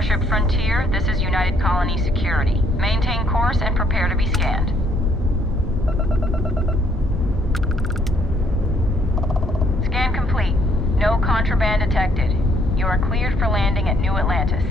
Starship Frontier, this is United Colony Security. Maintain course and prepare to be scanned. Scan complete. No contraband detected. You are cleared for landing at New Atlantis.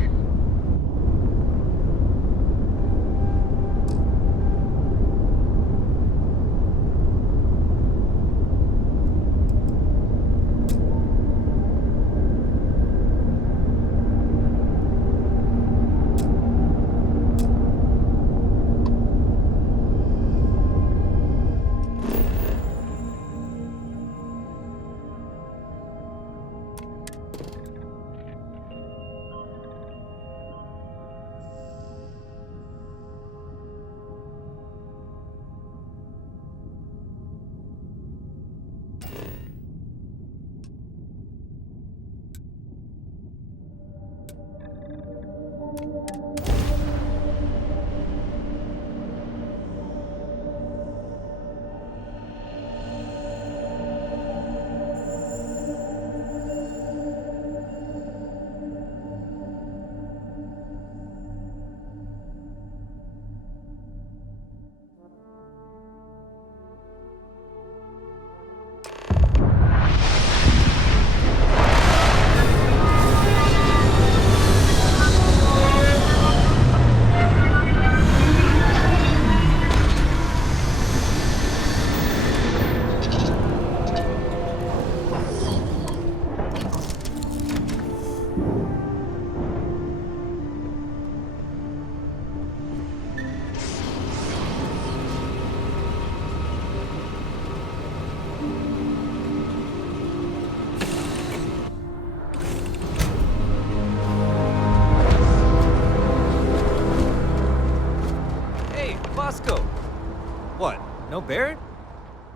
What, no Barrett?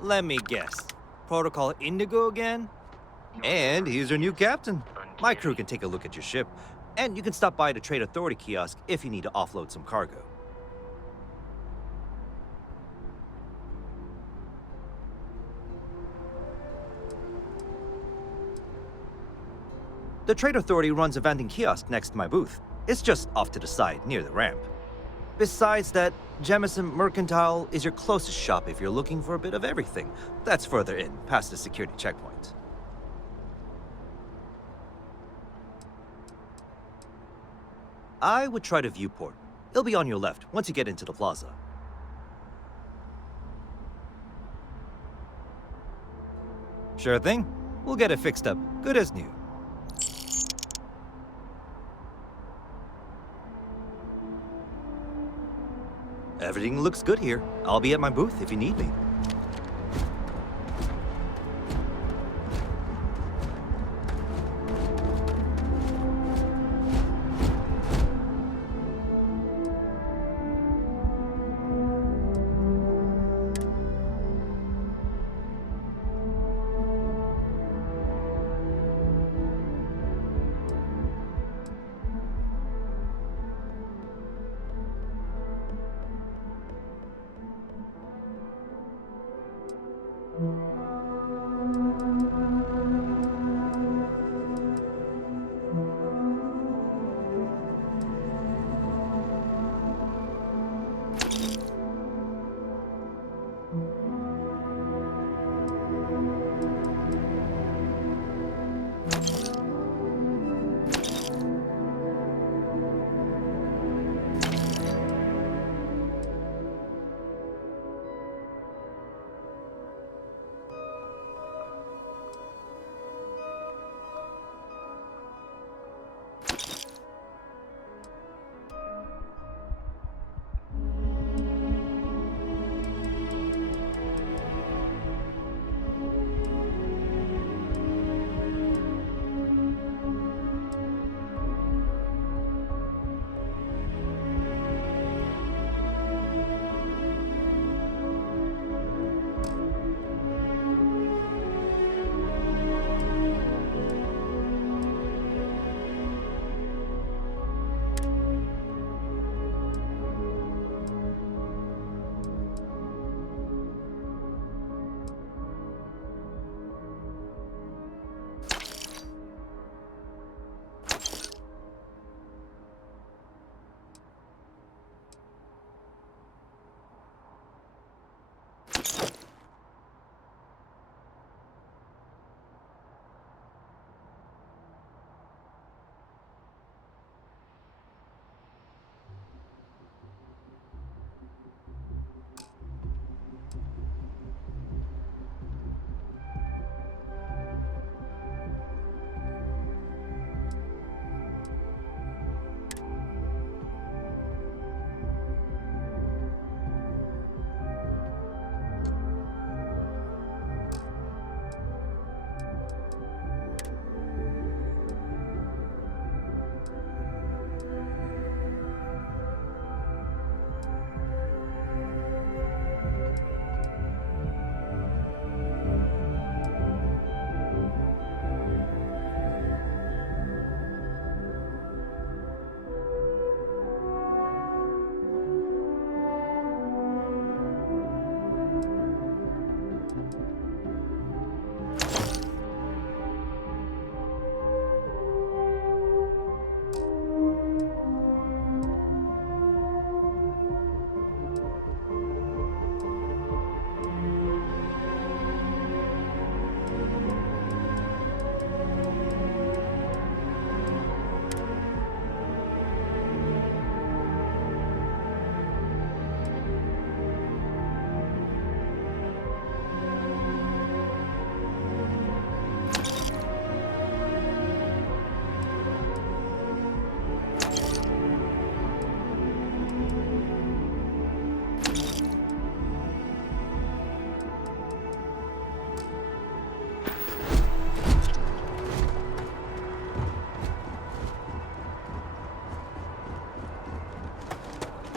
Let me guess. Protocol Indigo again? And he's our new captain. My crew can take a look at your ship, and you can stop by the Trade Authority kiosk if you need to offload some cargo. The Trade Authority runs a vending kiosk next to my booth. It's just off to the side, near the ramp. Besides that, Jemison Mercantile is your closest shop if you're looking for a bit of everything. That's further in, past the security checkpoint. I would try the viewport. It'll be on your left once you get into the plaza. Sure thing. We'll get it fixed up, good as new. Everything looks good here. I'll be at my booth if you need me.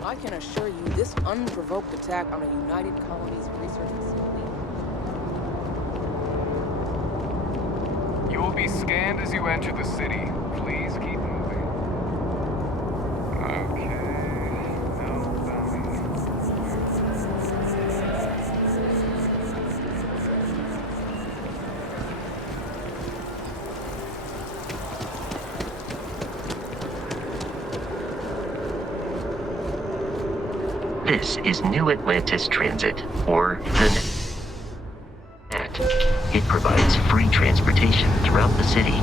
I can assure you this unprovoked attack on a United Colonies research facility. You will be scanned as you enter the city. Please keep moving. Okay. No bounty. This is New Atlantis Transit, or the NAT. It provides free transportation throughout the city.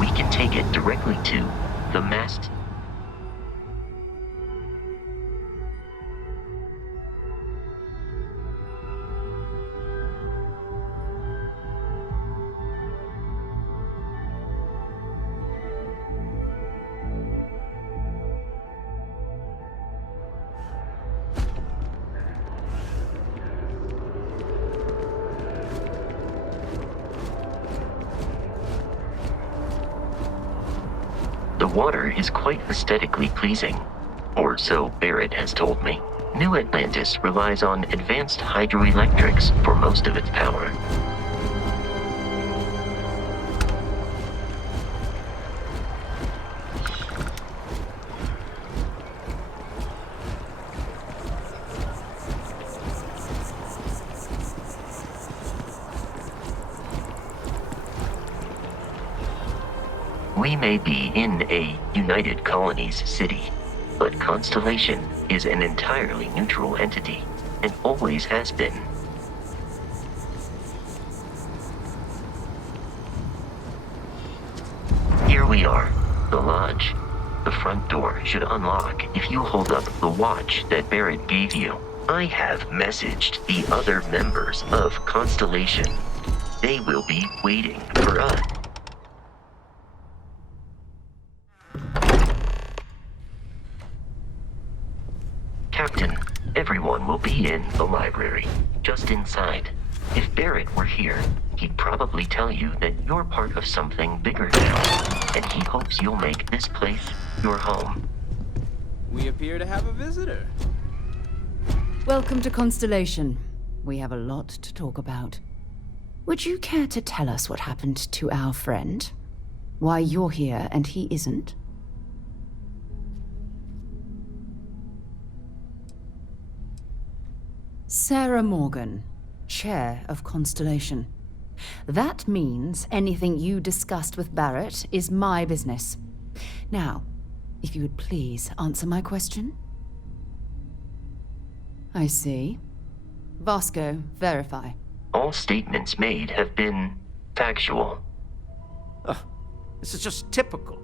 We can take it directly to the mast. The water is quite aesthetically pleasing, or so Barrett has told me. New Atlantis relies on advanced hydroelectrics for most of its power. We may be in a United Colonies city, but Constellation is an entirely neutral entity, and always has been. Here we are, the lodge. The front door should unlock if you hold up the watch that Barrett gave you. I have messaged the other members of Constellation. They will be waiting for us. Captain, everyone will be in the library, just inside. If Barrett were here, he'd probably tell you that you're part of something bigger now, and he hopes you'll make this place your home. We appear to have a visitor. Welcome to Constellation. We have a lot to talk about. Would you care to tell us what happened to our friend? Why you're here and he isn't? Sarah Morgan, Chair of Constellation. That means anything you discussed with Barrett is my business. Now, if you would please answer my question. I see. Vasco, verify. All statements made have been factual. This is just typical.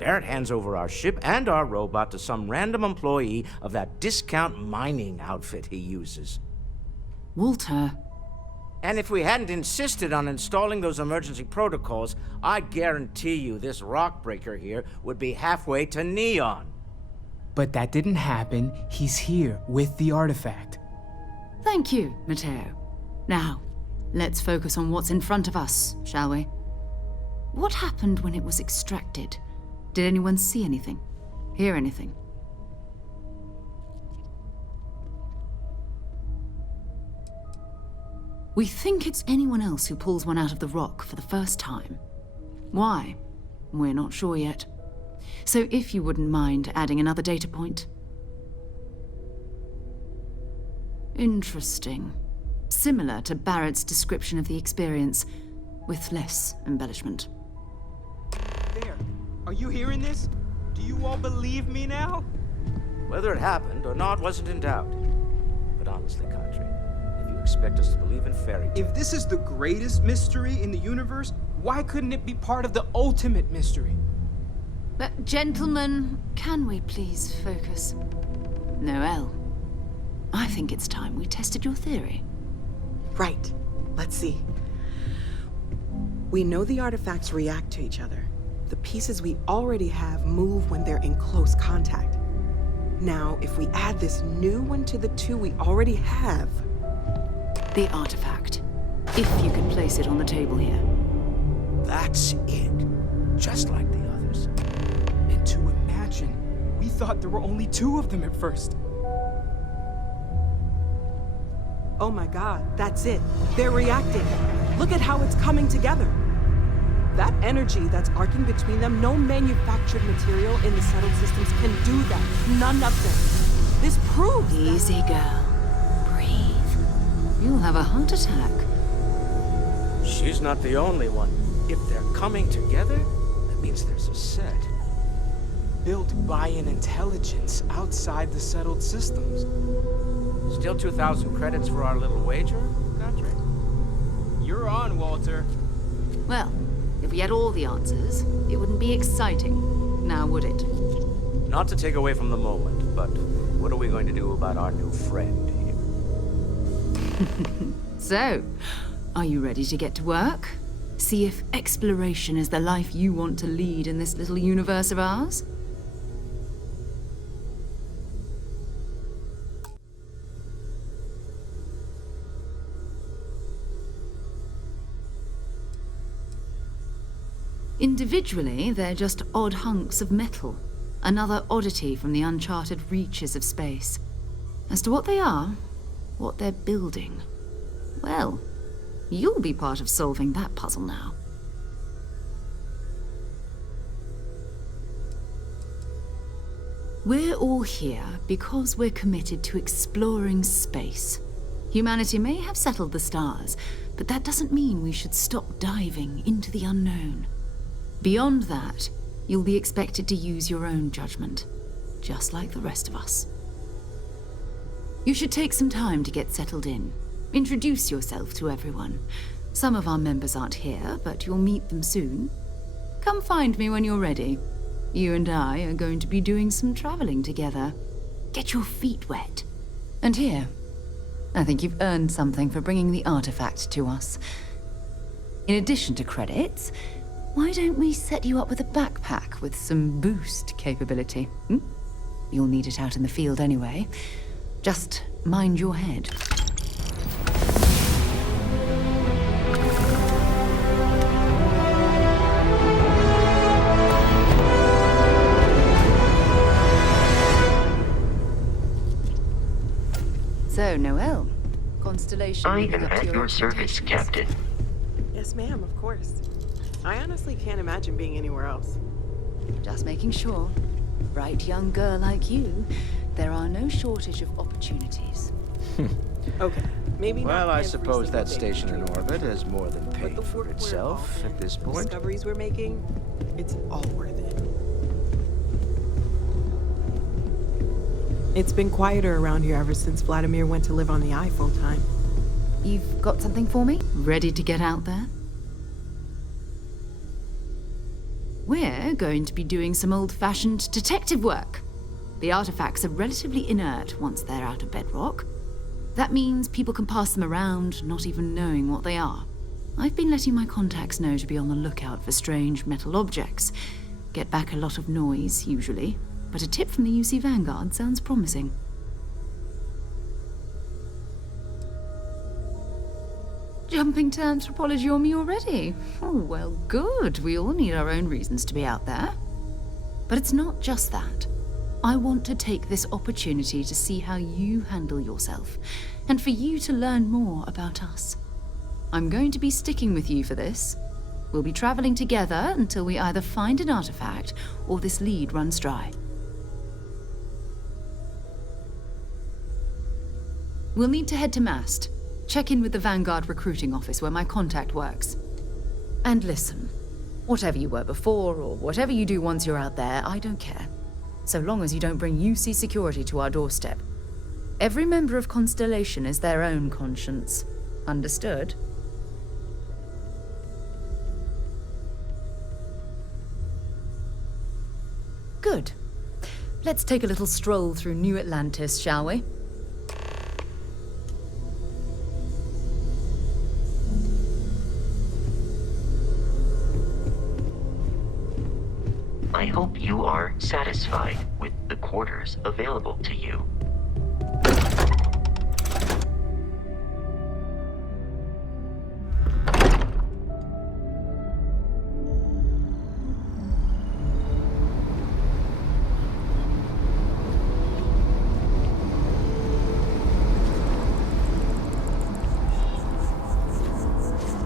Barrett hands over our ship and our robot to some random employee of that discount mining outfit he uses. Walter. And if we hadn't insisted on installing those emergency protocols, I guarantee you this rock breaker here would be halfway to Neon. But that didn't happen. He's here with the artifact. Thank you, Matteo. Now, let's focus on what's in front of us, shall we? What happened when it was extracted? Did anyone see anything? Hear anything? We think it's anyone else who pulls one out of the rock for the first time. Why? We're not sure yet. So if you wouldn't mind adding another data point. Interesting. similar to Barrett's description of the experience, with less embellishment. There. Are you hearing this? Do you all believe me now? Whether it happened or not wasn't in doubt. But honestly, Country, if you expect us to believe in fairy tales... If this is the greatest mystery in the universe, why couldn't it be part of the ultimate mystery? But gentlemen, can we please focus? Noel, I think it's time we tested your theory. Right. Let's see. We know the artifacts react to each other. The pieces we already have move when they're in close contact. Now, if we add this new one to the two we already have... The artifact. If you could place it on the table here. That's it. Just like the others. And to imagine, we thought there were only 2 of them at first. Oh my god, that's it. They're reacting. Look at how it's coming together. That energy that's arcing between them, no manufactured material in the settled systems can do that. None of them. This proves Easy, girl. Breathe. You'll have a heart attack. She's not the only one. If they're coming together, that means there's a set. Built by an intelligence outside the settled systems. Still 2,000 credits for our little wager, Country? You're on, Walter. Well, if we had all the answers, it wouldn't be exciting, now would it? Not to take away from the moment, but what are we going to do about our new friend here? So, are you ready to get to work? See if exploration is the life you want to lead in this little universe of ours? Individually, they're just odd hunks of metal. Another oddity from the uncharted reaches of space. As to what they are, what they're building, well, you'll be part of solving that puzzle now. We're all here because we're committed to exploring space. Humanity may have settled the stars, but that doesn't mean we should stop diving into the unknown. Beyond that, you'll be expected to use your own judgment, just like the rest of us. You should take some time to get settled in. Introduce yourself to everyone. Some of our members aren't here, but you'll meet them soon. Come find me when you're ready. You and I are going to be doing some traveling together. Get your feet wet. And here, I think you've earned something for bringing the artifact to us. In addition to credits, why don't we set you up with a backpack with some boost capability? You'll need it out in the field anyway. Just mind your head. So, Noel, Constellation... I am at your service, Captain. Yes, ma'am, of course. I honestly can't imagine being anywhere else. Just making sure. Bright young girl like you, there are no shortage of opportunities. Okay, maybe Well, not I every suppose that single day, station in Drew. orbit has more than But paid the for work we're itself involved at this in, the point. discoveries we're making, it's all worth it. It's been quieter around here ever since Vladimir went to live on the Eye full time. You've got something for me? Ready to get out there? We're going to be doing some old-fashioned detective work. The artifacts are relatively inert once they're out of bedrock. That means people can pass them around, not even knowing what they are. I've been letting my contacts know to be on the lookout for strange metal objects. Get back a lot of noise, usually, but a tip from the UC Vanguard sounds promising. Jumping to anthropology on me already? Oh, well, good. We all need our own reasons to be out there. But it's not just that. I want to take this opportunity to see how you handle yourself, and for you to learn more about us. I'm going to be sticking with you for this. We'll be traveling together until we either find an artifact or this lead runs dry. We'll need to head to Mast. check in with the Vanguard recruiting office where my contact works. And listen, whatever you were before, or whatever you do once you're out there, I don't care. So long as you don't bring UC security to our doorstep. Every member of Constellation is their own conscience. Understood? Good. Let's take a little stroll through New Atlantis, shall we? I hope you are satisfied with the quarters available to you.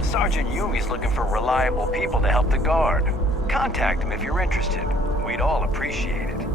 Sergeant Yumi's looking for reliable people to help the guard. Contact him if you're interested. We'd all appreciate it.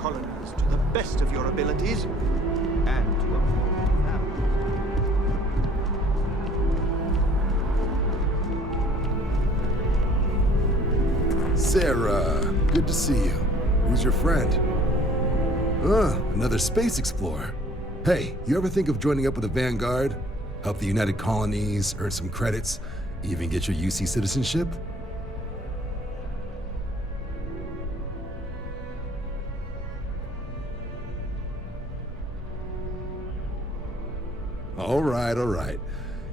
Colonies to the best of your abilities, and to uphold families. Sarah, good to see you. Who's your friend? Another space explorer. Hey, you ever think of joining up with the Vanguard? Help the United Colonies, earn some credits, even get your UC citizenship? All right.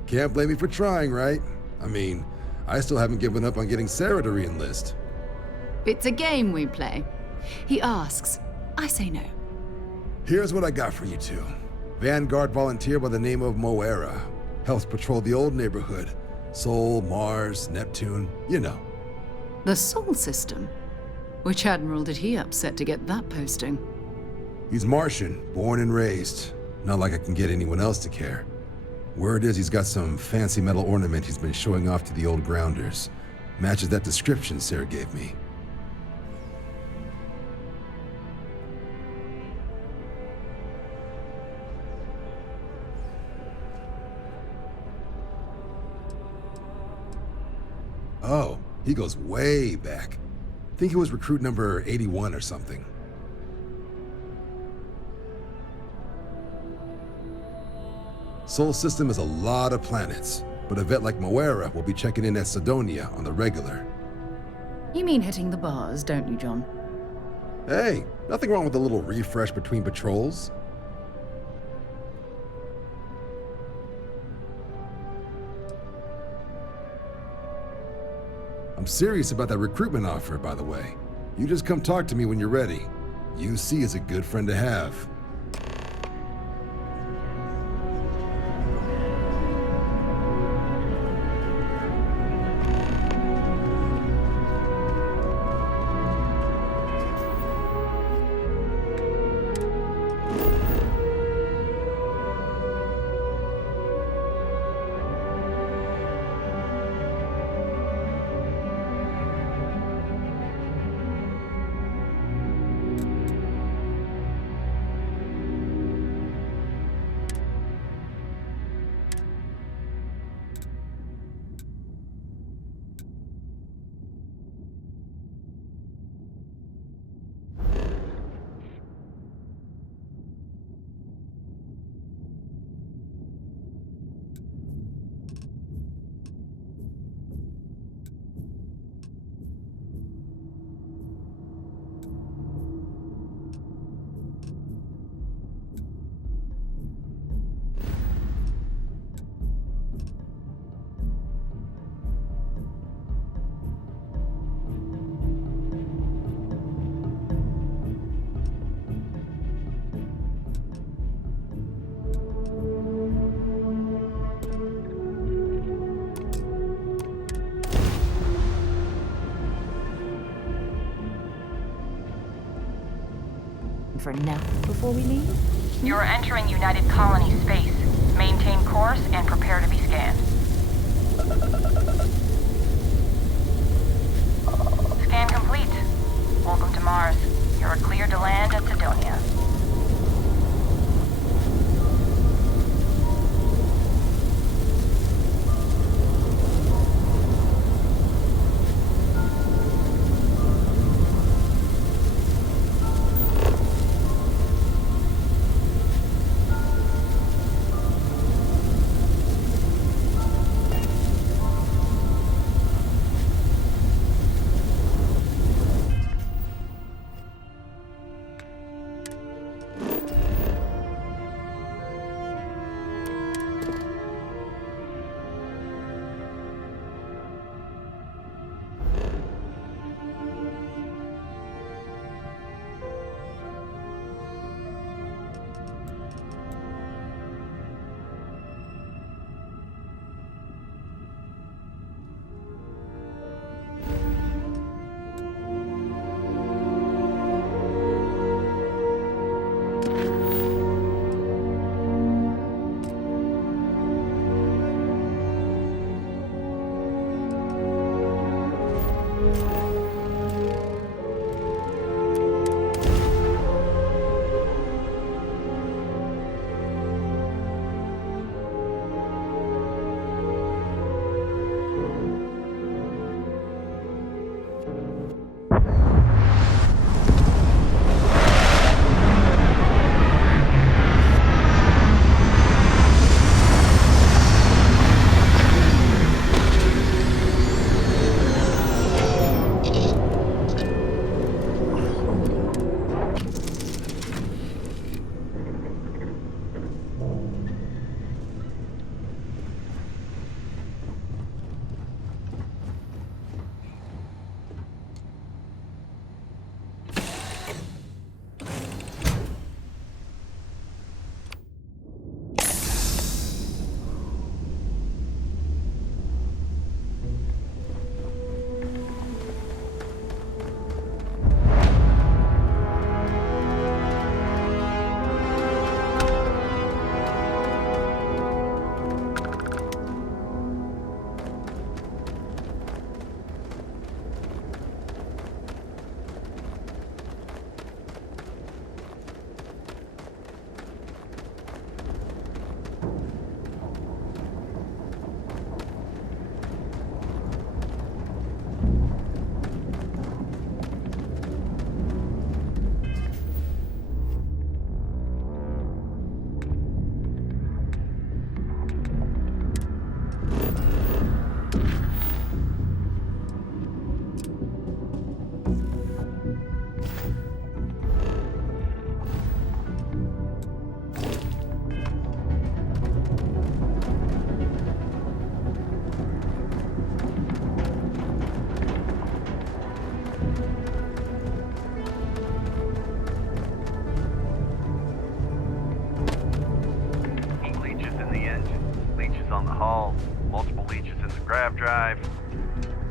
Can't blame me for trying, right? I mean, I still haven't given up on getting Sarah to re-enlist. It's a game we play. He asks, I say no. Here's what I got for you two. Vanguard volunteer by the name of Moera. Helps patrol the old neighborhood. Sol, Mars, Neptune, you know. The Sol system? Which admiral did he upset to get that posting? He's Martian, born and raised. Not like I can get anyone else to care. Word is he's got some fancy metal ornament he's been showing off to the old grounders. Matches that description Sarah gave me. Oh, he goes way back. Think he was recruit number 81 or something. Sol system is a lot of planets, but a vet like Moera will be checking in at Sidonia on the regular. You mean hitting the bars, don't you, John? Hey, nothing wrong with a little refresh between patrols. I'm serious about that recruitment offer, by the way. You just come talk to me when you're ready. UC is a good friend to have. for a nap before we leave? You're entering United Colony space. Maintain course and prepare to be scanned. Scan complete. Welcome to Mars. You're cleared to land at Sidonia.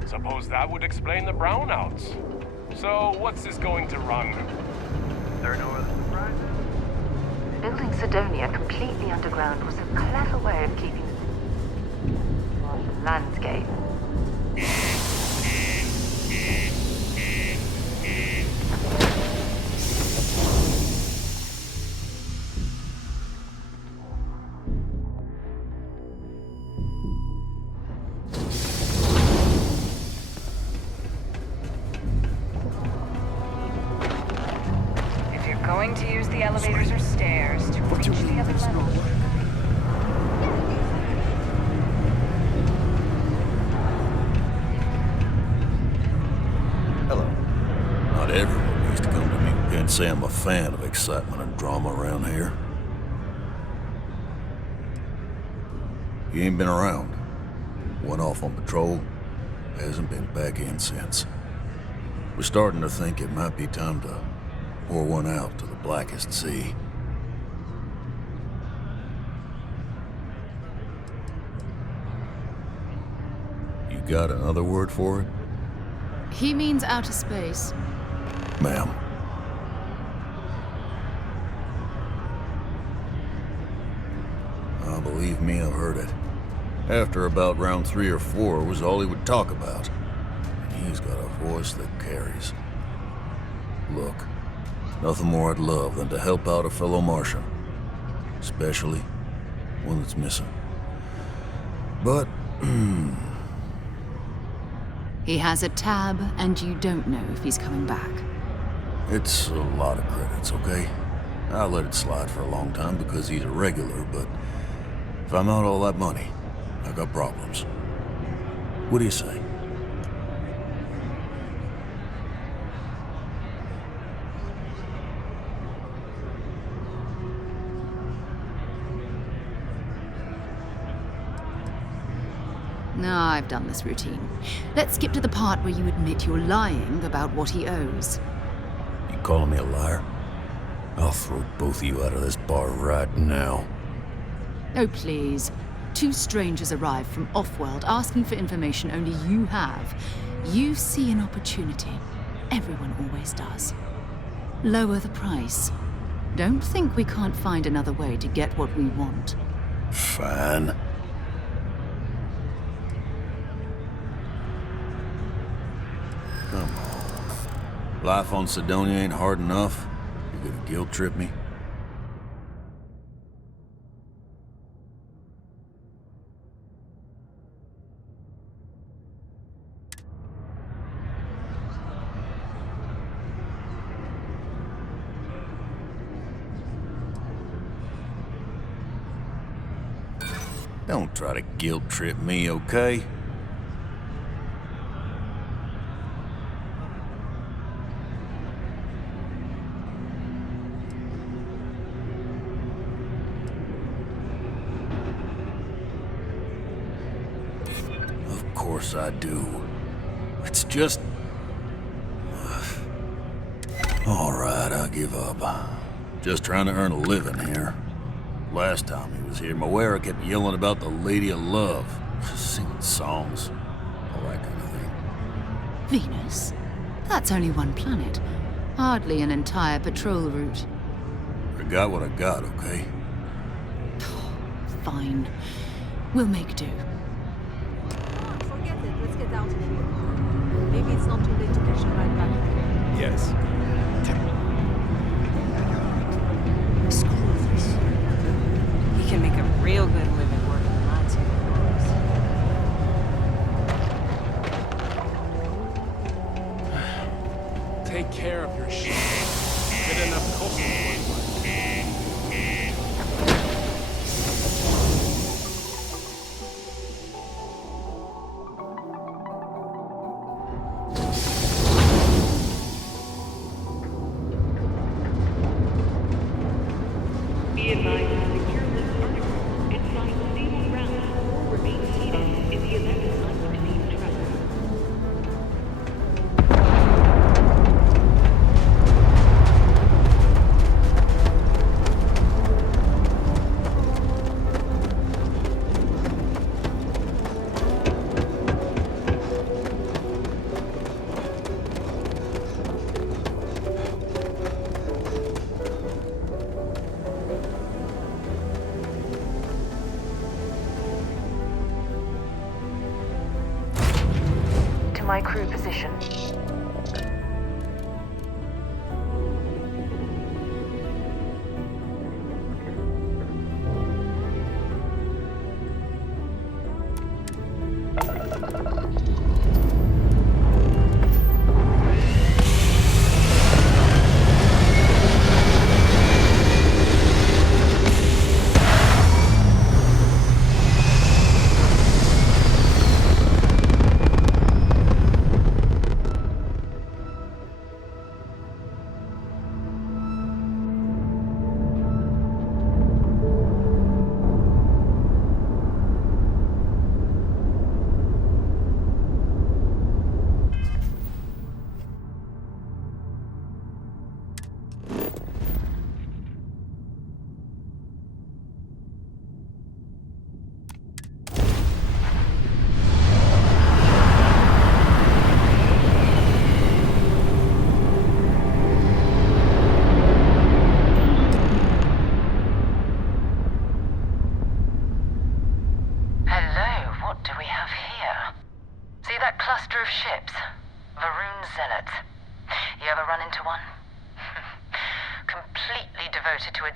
Suppose that would explain the brownouts. So, what's this going to run? There are no other surprises? Building Sidonia completely underground was a clever way of keeping the landscape. Going to use the elevators or stairs to reach the other level. Hello. Not everyone needs to come to me and say I'm a fan of excitement and drama around here. You ain't been around. Went off on patrol. Hasn't been back in since. We're starting to think it might be time to pour one out to the blackest sea. You got another word for it? He means outer space. Ma'am. Believe me, I've heard it. After about round 3 or 4 was all he would talk about. And he's got a voice that carries. Look, nothing more I'd love than to help out a fellow Martian. Especially one that's missing. But, He has a tab, and you don't know if he's coming back. it's a lot of credits, okay? I let it slide for a long time because he's a regular, but if I'm out all that money, I got problems. What do you say? No, I've done this routine. Let's skip to the part where you admit you're lying about what he owes. You calling me a liar? I'll throw both of you out of this bar right now. Oh, please. 2 strangers arrive from off-world asking for information only you have. You see an opportunity. Everyone always does. Lower the price. Don't think we can't find another way to get what we want. Fine. Come on. Life on Sidonia ain't hard enough. You gonna guilt trip me? Don't try to guilt trip me, okay? Of course I do. It's just... All right, I give up. Just trying to earn a living here. Last time he was here, Moira kept yelling about the Lady of Love, singing songs, all that kind of thing. Venus? That's only one planet. Hardly an entire patrol route. I got what I got, okay? Fine. We'll make do. Forget it. Let's get out of here. Maybe it's not too late to catch a ride back again. Yes. Screw this. We can make a real good living working the mines here. Take care of your shit. Get enough coffee. Be advised to secure this article and find stable ground or remain seated in the event of unforeseen travel. To my crew position.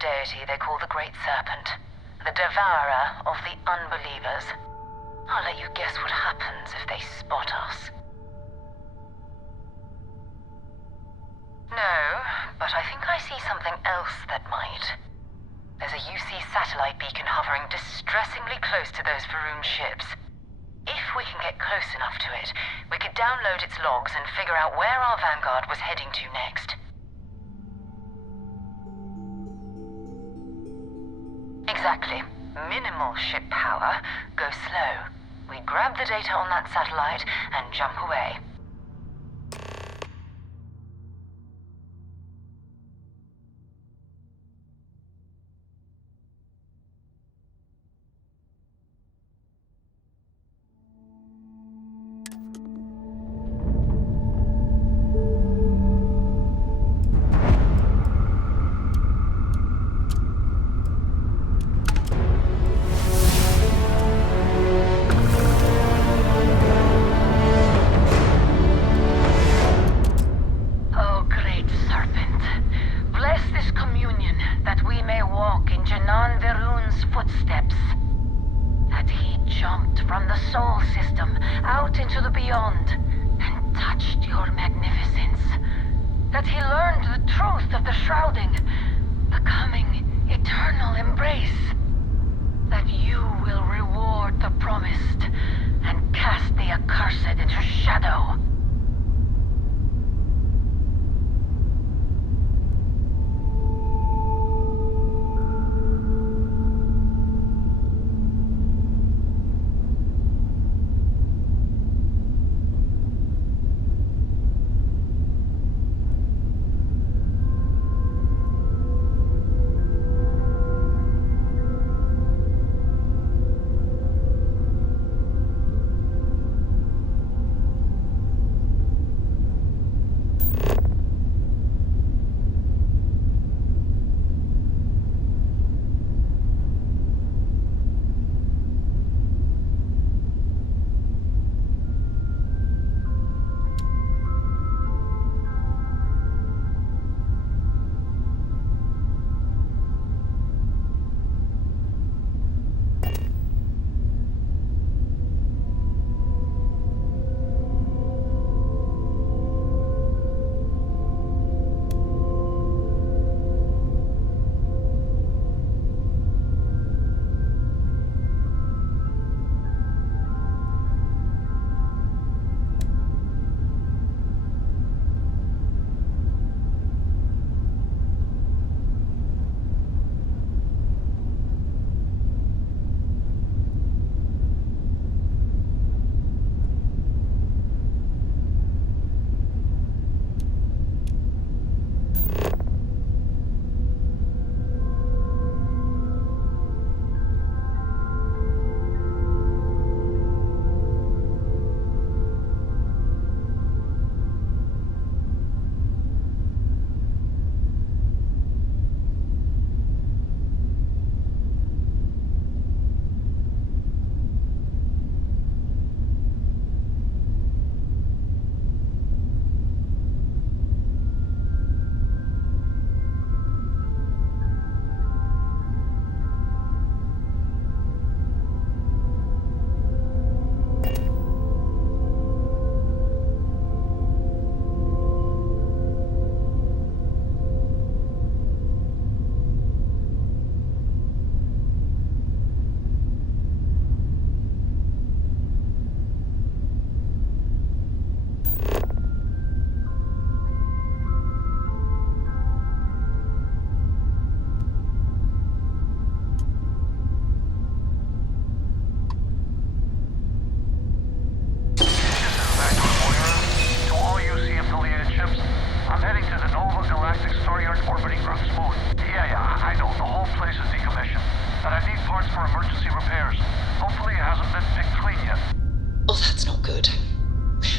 deity they call the Great Serpent, the devourer of the unbelievers. I'll let you guess what happens if they spot us. No, but I think I see something else that might. There's a UC satellite beacon hovering distressingly close to those Faroon ships. If we can get close enough to it, we could download its logs and figure out where our vanguard was heading to next. Exactly. Minimal ship power. Go slow. We grab the data on that satellite and jump away.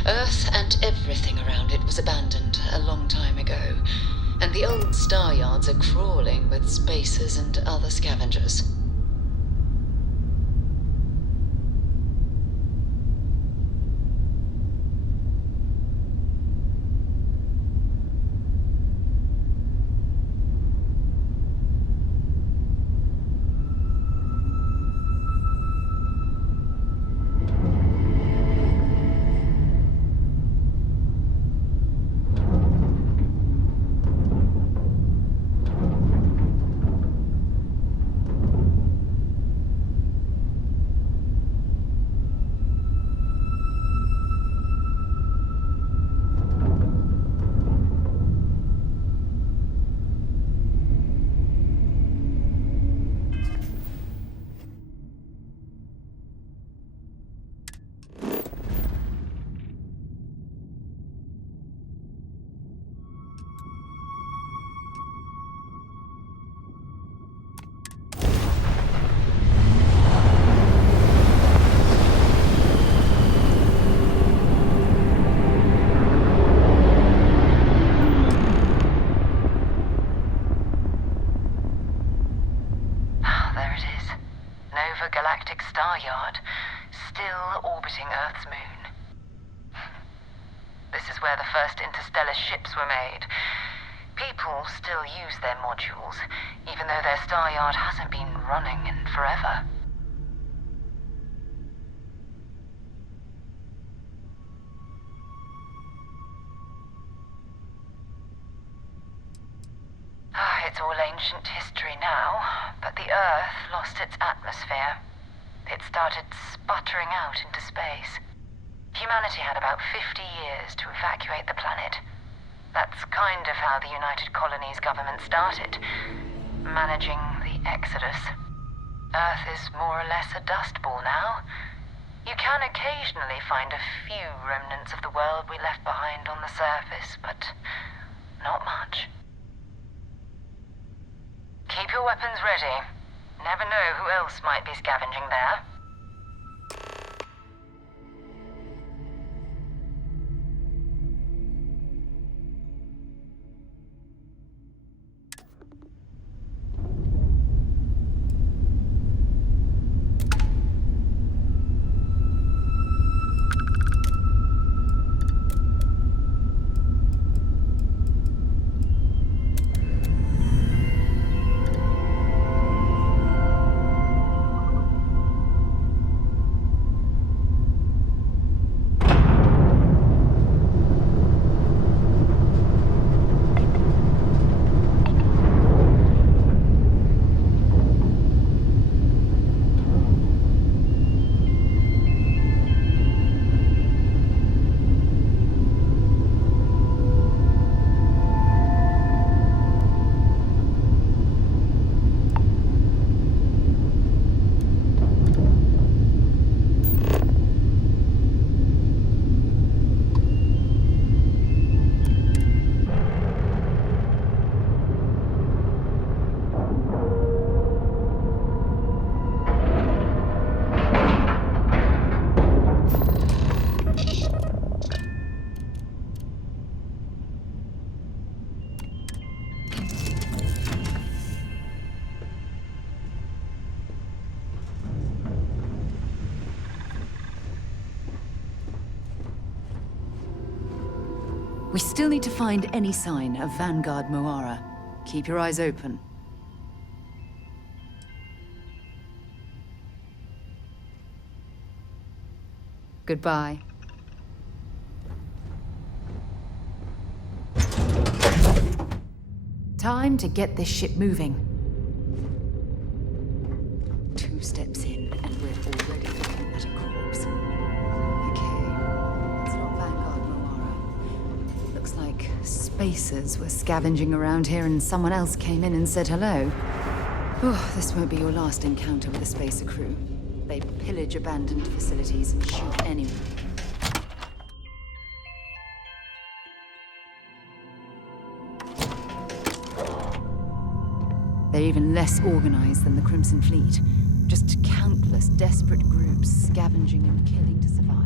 Earth and everything around it was abandoned a long time ago, and the old star yards are crawling with spacers and other scavengers. galactic star yard, still orbiting Earth's moon. This is where the first interstellar ships were made. People still use their modules, even though their star yard hasn't been running in forever. It's all ancient history now, but the Earth lost its atmosphere. It started sputtering out into space. Humanity had about 50 years to evacuate the planet. That's kind of how the United Colonies government started, managing the exodus. Earth is more or less a dust ball now. You can occasionally find a few remnants of the world we left behind on the surface, but not much. Keep your weapons ready. Never know who else might be scavenging there. We still need to find any sign of Vanguard Moara. Keep your eyes open. Goodbye. Time to get this ship moving. 2 steps in, and we're already looking at a corpse. Okay, that's not Vanguard Moara. Looks like spacers were scavenging around here and someone else came in and said hello. Oh, this won't be your last encounter with a spacer crew. They pillage abandoned facilities and shoot anyone. They're even less organized than the Crimson Fleet. Just countless desperate groups scavenging and killing to survive.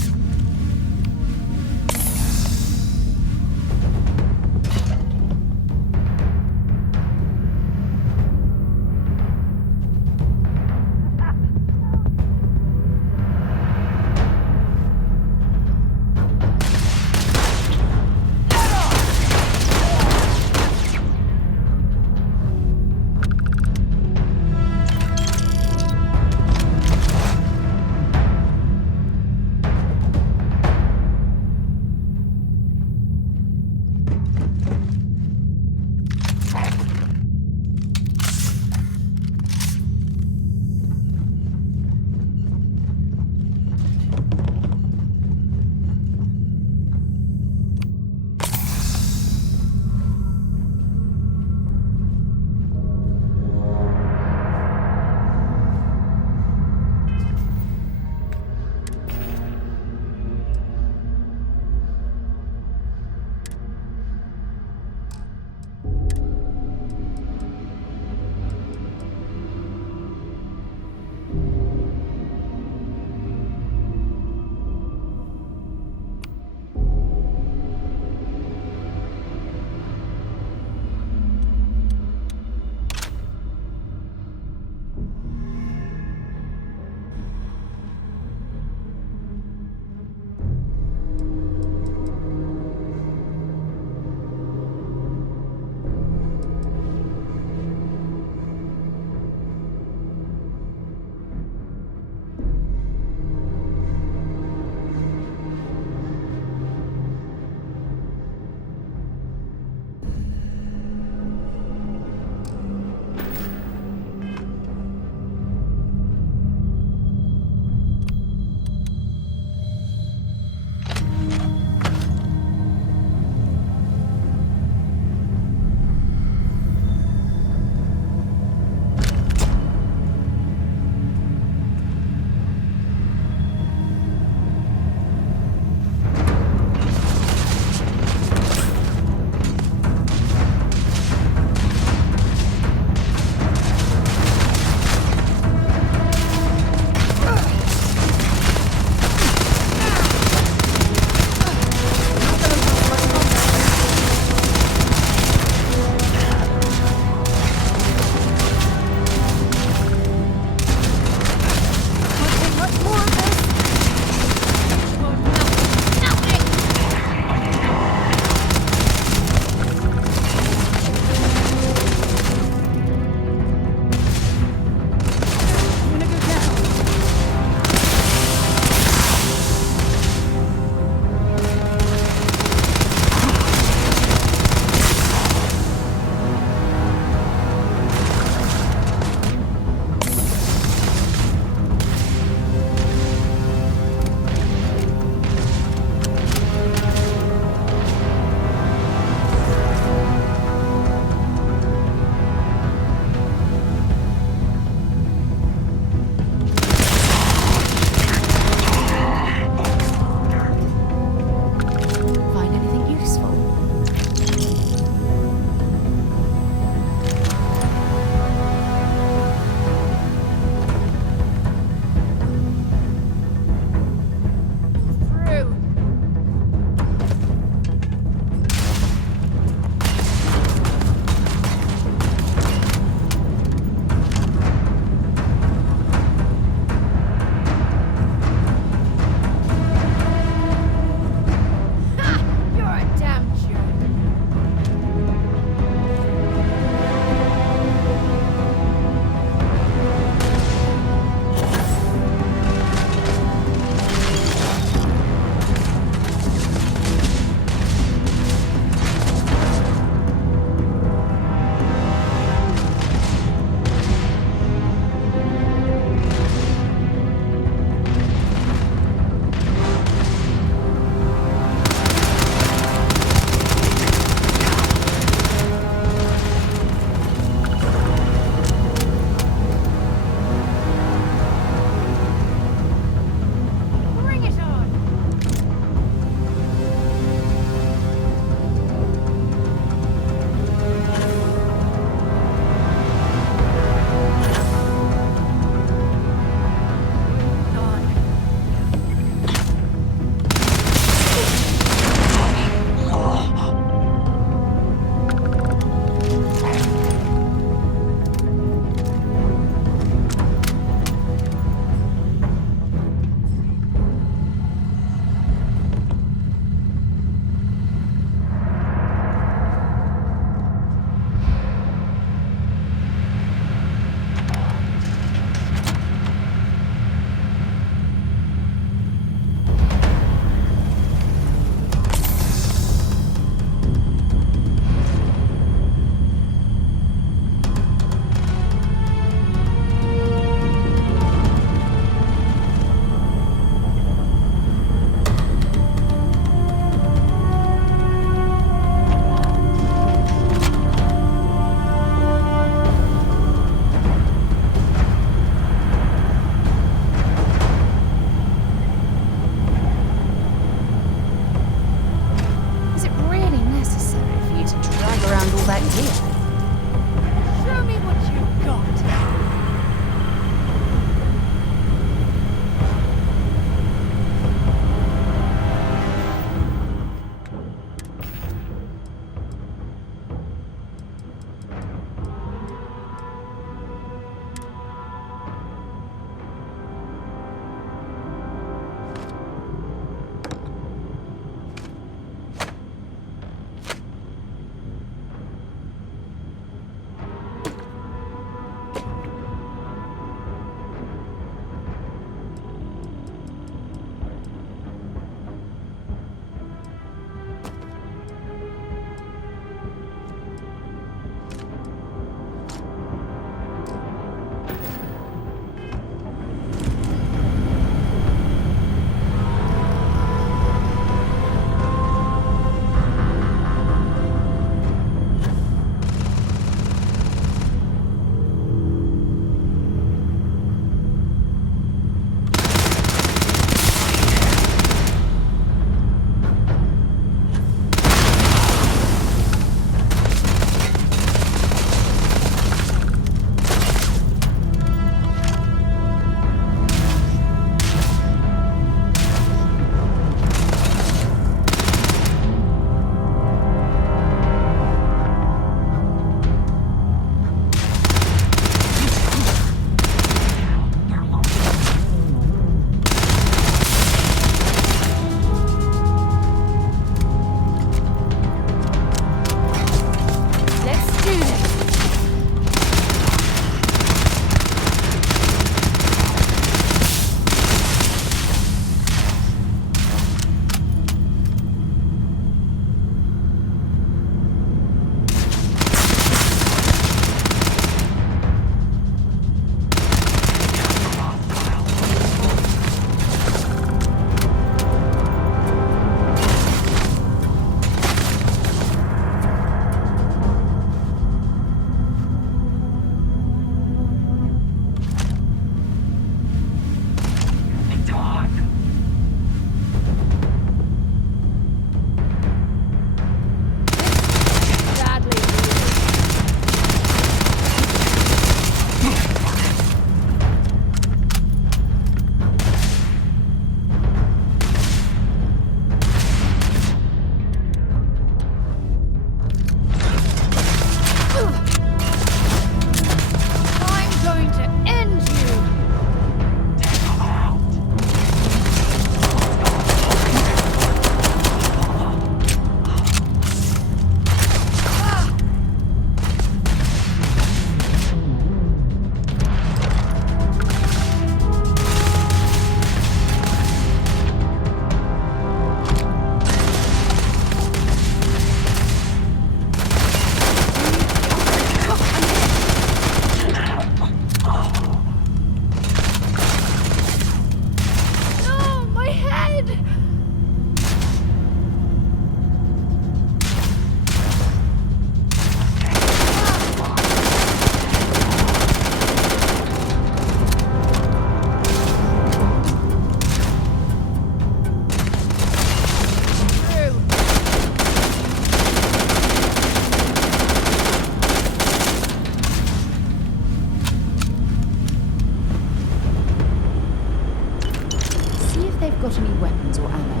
got any weapons or ammo?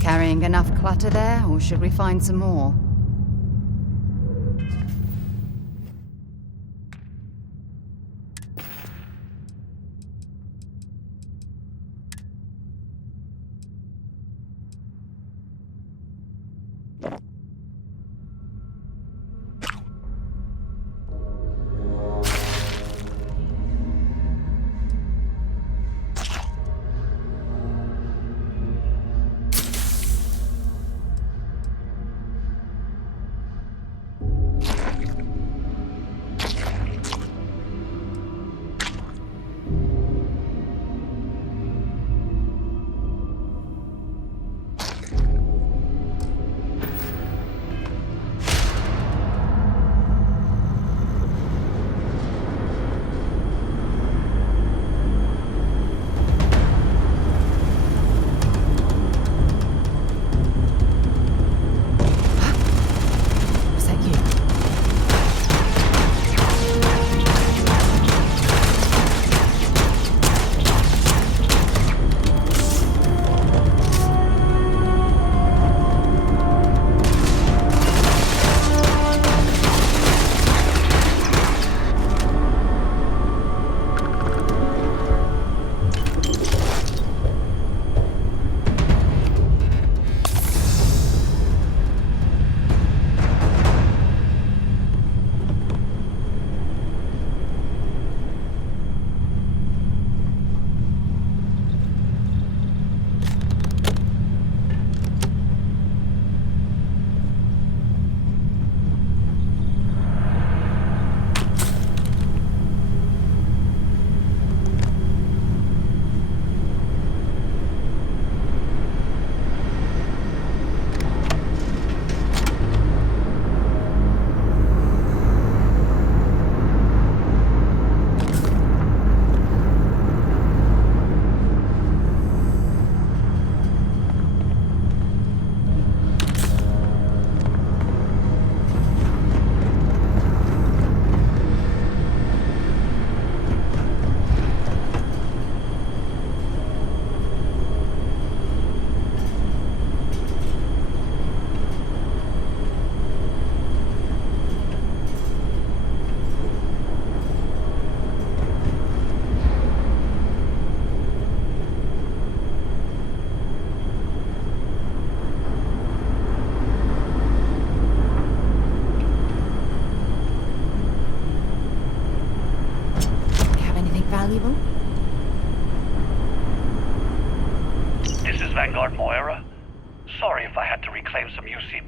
Carrying enough clutter there, or should we find some more?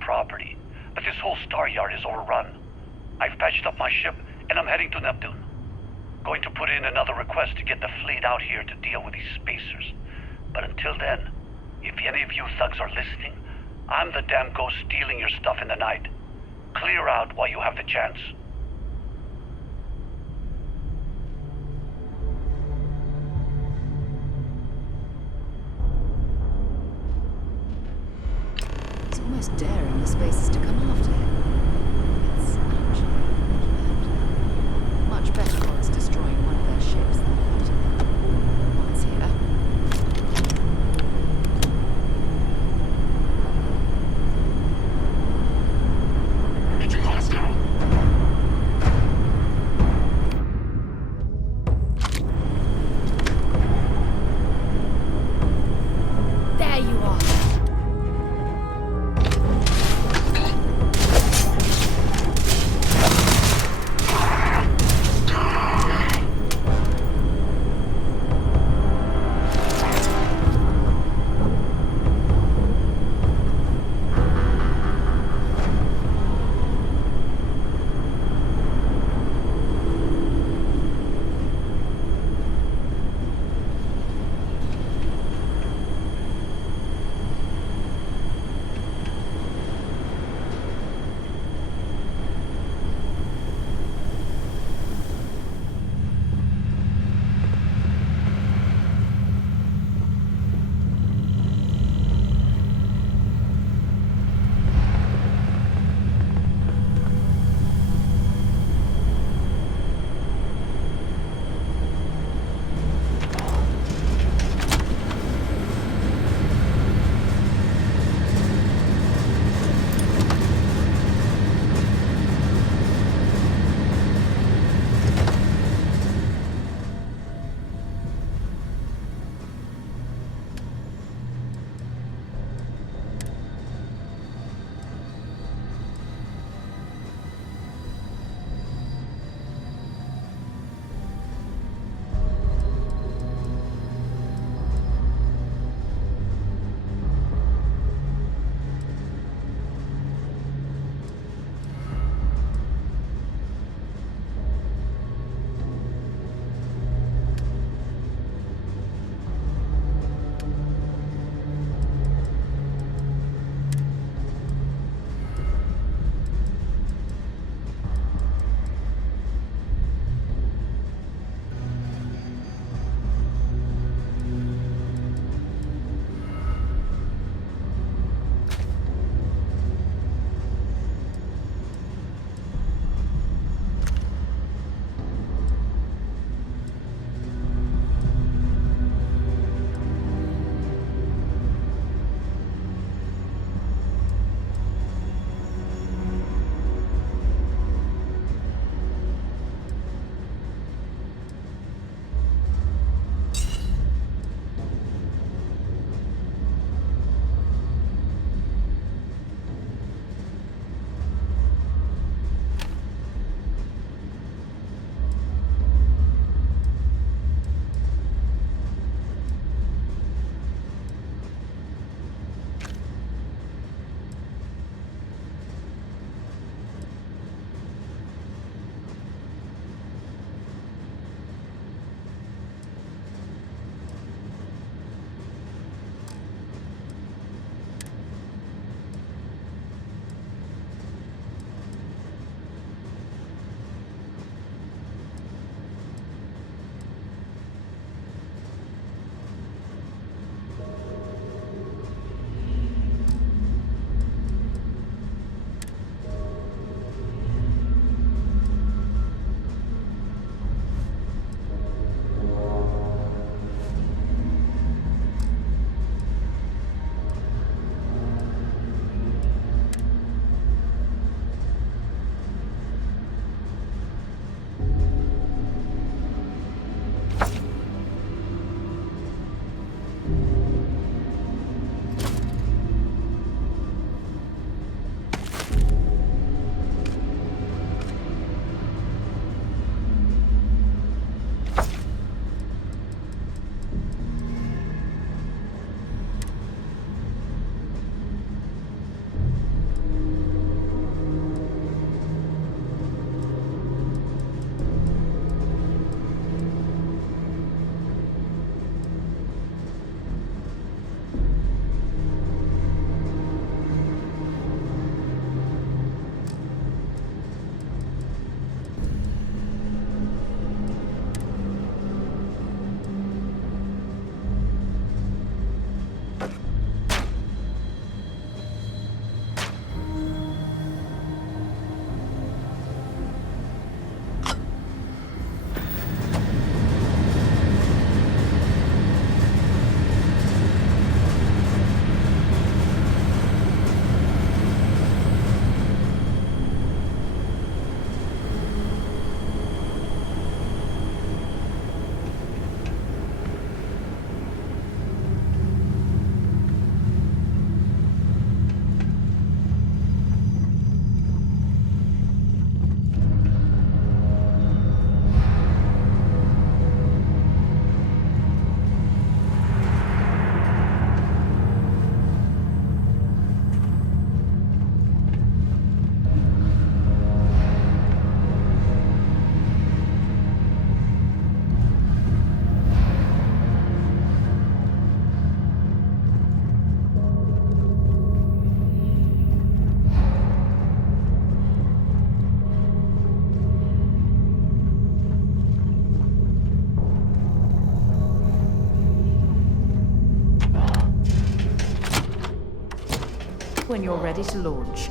property, but this whole star yard is overrun. I've patched up my ship, and I'm heading to Neptune. Going to put in another request to get the fleet out here to deal with these spacers. But until then, if any of you thugs are listening, I'm the damn ghost stealing your stuff in the night. Clear out while you have the chance. It's almost daring the spacers to come after him. It's actually much better odds destroying one of their ships than fighting them. Once here. Hostile. when you're ready to launch.